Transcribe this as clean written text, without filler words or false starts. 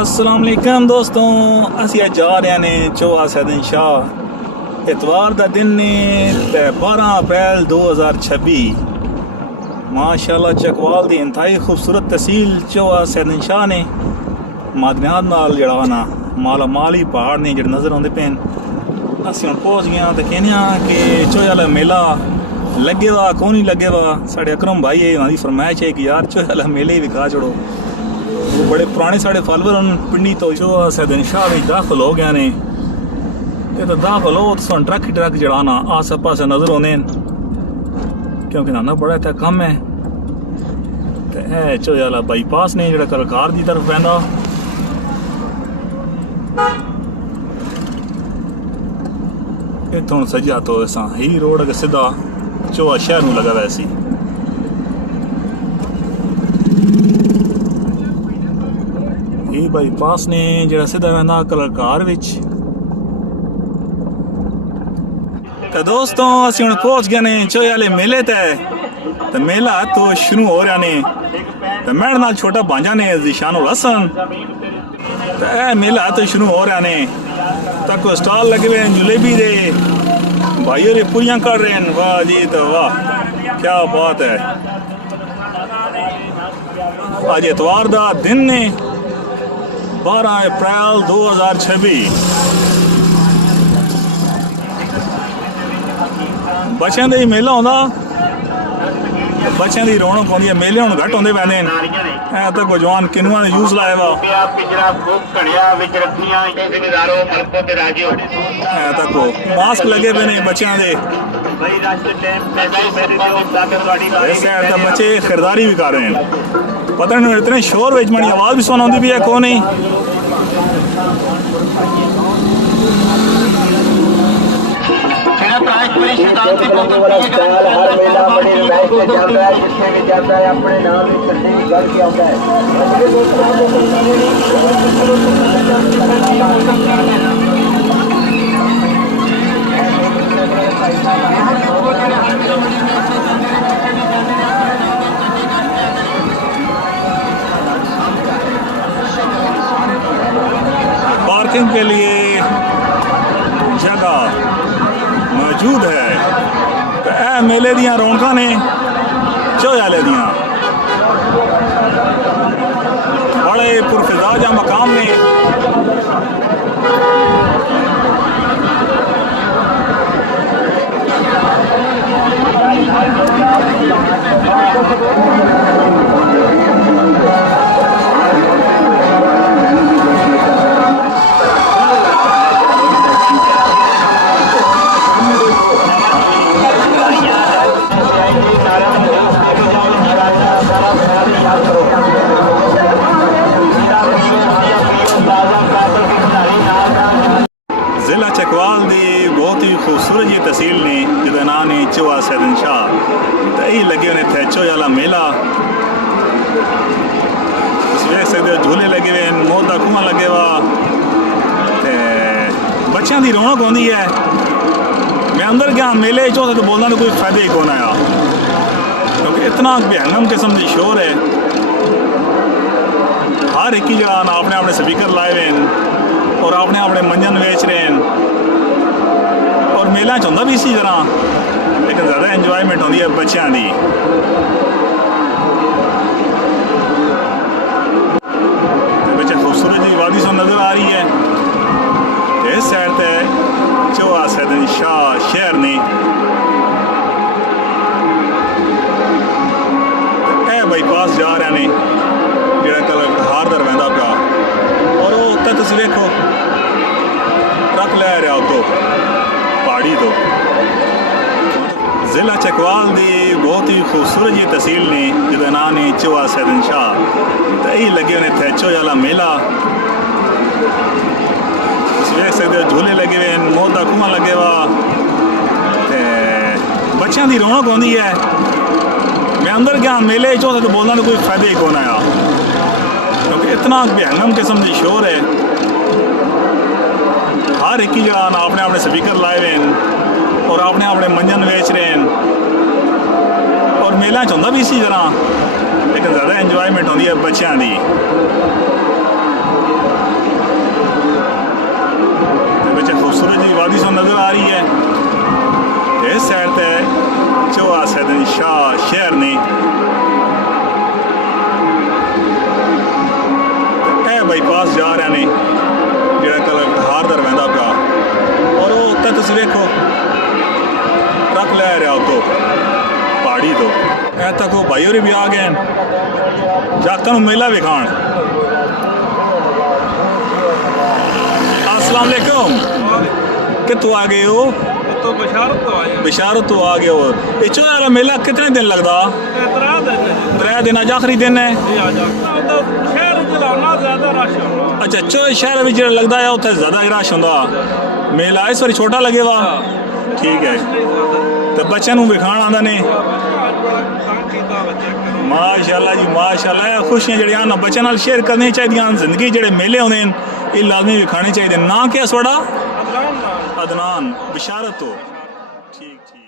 अस्सलाम वालेकुम दोस्तों, ਅਸੀਂ ਅੱਜ ਜਾ ਰਹੇ ਨੇ ਚੋਆ ਸੈਦਨ ਸ਼ਾਹ। ਇਤਵਾਰ ਦਾ ਦਿਨ ਨੇ ਤੇ 12 ਅਪ੍ਰੈਲ 2026। ਮਾਸ਼ਾਅੱਲਾ ਚਕਵਾਲ ਦੀ ਇੰਤਹਾਈ ਖੂਬਸੂਰਤ ਤਹਿਸੀਲ ਚੋਆ ਸੈਦਨ ਸ਼ਾਹ ਨੇ ਮਾਦਨਿਆਤ ਨਾਲ ਜਿਹੜਾ ਨਾ ਮਾਲਾ ਮਾਲੀ ਪਹਾੜ ਨੇ ਜਿਹੜੇ ਨਜ਼ਰ ਆਉਂਦੇ ਪਏ। ਅਸੀਂ ਹੁਣ ਪਹੁੰਚ ਗਏ ਹਾਂ ਤੇ ਕਹਿੰਦੇ ਹਾਂ ਕਿ ਚੋਆ ਵਾਲਾ ਮੇਲਾ ਲੱਗੇ ਵਾ ਕੌਣ ਨਹੀਂ ਲੱਗੇ ਵਾ। ਸਾਡੇ ਅਕਰਮ ਭਾਈ ਹੈ, ਉਹਨਾਂ ਦੀ ਫਰਮਾਇਸ਼ ਹੈ ਕਿ ਯਾਰ ਚੋਆ ਵਾਲਾ ਮੇਲੇ ਹੀ ਵਿਖਾ ਛੋੜੋ। वो बड़े पुराने साढ़े फालोवर पिंडी तो जो सैदन शाह में दाखिल हो गए ने तो दाखिल हो तो ट्रक ही ट्रक जड़ाना आसे पासे नजर आने क्योंकि ना बड़ा इतना कम है। तो यह चोजाला बाईपास ने जो कलकार की तरफ पैंदा इतों सजा तो असा ही रोड अगर सीधा चोआ शहर में लगा वैसी ਬਾਈਪਾਸ ਨੇ ਜਿਹੜਾ ਸਿੱਧਾ ਵੈਂਦਾ ਕਲਕਾਰ ਵਿੱਚ। ਤਾਂ ਦੋਸਤੋ ਅਸੀਂ ਹੁਣ ਪਹੁੰਚ ਗਏ ਨੇ ਚੋਏ ਵਾਲੇ ਮੇਲੇ ਤੇ ਮੇਲਾ ਤੋਂ ਸ਼ੁਰੂ ਹੋ ਰਿਹਾ ਨੇ ਤੇ ਮੇਰੇ ਨਾਲ ਛੋਟਾ ਭਾਂਜਾ ਨੇ ਜ਼ਿਸ਼ਾਨੁਲ ਹਸਨ। ਤੇ ਇਹ ਮੇਲਾ ਤੋਂ ਸ਼ੁਰੂ ਹੋ ਰਿਹਾ ਨੇ ਤੱਕ ਸਟਾਲ ਲੱਗੇ ਹੋਏ ਹਨ ਜਲੇਬੀ ਦੇ ਭਾਈਓ ਰੇ ਪੂਰੀਆਂ ਕਰ ਰਹੇ ਹਨ। ਵਾਹ ਜੀ ਤਾਂ ਵਾਹ ਕੀ ਬਾਤ ਹੈ। ਅੱਜ ਇਤਵਾਰ ਦਾ ਦਿਨ ਨੇ 12 ਅਪ੍ਰੈਲ 2026। ਬੱਚਿਆਂ ਦਾ ਹੀ ਮੇਲਾ ਹੁੰਦਾ, ਬੱਚਿਆਂ ਦੀ ਰੌਣਕ ਹੁੰਦੀ ਹੈ। ਮੇਲੇ ਹੁਣ ਘੱਟ ਹੁੰਦੇ ਪੈਂਦੇ ਨੇ। ਐ ਤਾਂ ਜਵਾਨ ਕਿਨੂਆਂ ਨੇ ਯੂਜ਼ ਲਾਇਆ ਵਾ ਐ ਤੱਕ ਮਾਸਕ ਲੱਗੇ ਪਏ ਨੇ ਬੱਚਿਆਂ ਦੇ। ਇਸ ਸਾਈਡ ਤਾਂ ਬੱਚੇ ਖਰੀਦਾਰੀ ਵੀ ਕਰ ਰਹੇ ਨੇ। पता नहीं इतने शोर में मनी आवाज़ भी सुना भी है कौन नहीं। पार्किंग के लिए जगह मौजूद है। तो यह मेले दियां रौनकां ने चोयाले दियां बड़े पुरफिजा मकाम ने। जिला चकवाल की बहुत ही खूबसूरत ये तहसील ने जिसका नाम है चोआ सैदन शाह। तो यही लगे हुए थे चोए वाला मेला। तुम देख सकते हो झूले लगे हुए, मौत का कुआं लगे हुआ। बच्चों की रौनक होती है। मैं अंदर गया मेले चो तो बोलना तो कोई फायदा ही कौन आया क्योंकि इतना बेहंगम किस्म की शोर है। हर एक ही जगह अपने अपने स्पीकर लाए हुए हैं और अपने अपने मंजन बेच रहे हैं। और मेला होंदा भी इसी तरह लेकिन ज़्यादा इंजॉयमेंट होती है बच्चों की। बच्चे खूबसूरत जी वादी सो नज़र आ रही है। इस साइड से चोआ सैदन शाह शहर ने बाईपास जा रहे हैं जो कल हार दर वह पिया। और वो उत्तर तुम देखो ट्रक लै रहा उतो पहाड़ी तो। जिला चकवाल की बहुत ही खूबसूरत जी तहसील ने जिसका नाम है चोआ सैदन शाह। तो यही लगे हुए थे चोए वाला मेला। तुम देख सकते हो झूले लगे हुए, मौत का कुआं लगे हुआ। बच्चों की रौनक होती है। मैं अंदर गया मेले चो तो बोलना तो कोई फायदा ही कौन आया क्योंकि इतना बेहंगम किस्म की शोर है। हर एक ही जगह अपने अपने स्पीकर लाए हुए हैं और अपने अपने मंजन बेच रहे हैं। और मेला होंदा भी इसी तरह लेकिन ज़्यादा इंजॉयमेंट होती है बच्चों की। ਪਾਸ ਜਾ ਰਹੇ ਨੇ ਜਿਹੜਾ ਕਲ ਹਾਰ ਦਰ ਵਹਿੰਦਾ ਪਿਆ ਔਰ ਉਹ ਉੱਤੇ ਤੁਸੀਂ ਵੇਖੋ ਟਰੱਕ ਲੈ ਰਿਹਾ ਉਤੋਂ ਪਹਾੜੀ ਤੋਂ ਐ ਤੱਕ ਉਹ ਭਾਈ ਹੋਰੀ ਵੀ ਆ ਗਏ ਜਾਕਾਂ ਨੂੰ ਮੇਲਾ ਵਿਖਾਣ। अस्सलाम वालेकुम, कितों आ गए हो? तो बिशारत तो आए। बिशारत तो आ गए हो। ये चोया वाला मेला कितने दिन लगता? 3 दिन अज आखिरी दिन है। शहर चलाना ज्यादा रश होना। अच्छा चोए शहर में जो लगता है उत्थे ज्यादा रश होंदा। मेला इस बारी छोटा लगे वा ठीक है तो बच्चों को विखाण आंदा ने माशाअल्लाह जी माशाअल्लाह। खुशियां जड़ियां ना बच्चों नाल शेयर करनी चाहिए। जिंदगी जेडे मेले होंदे ये लाजमी विखाने चाहिए। ना क्या थोड़ा अदनान बिशारत हो ठीक ठीक।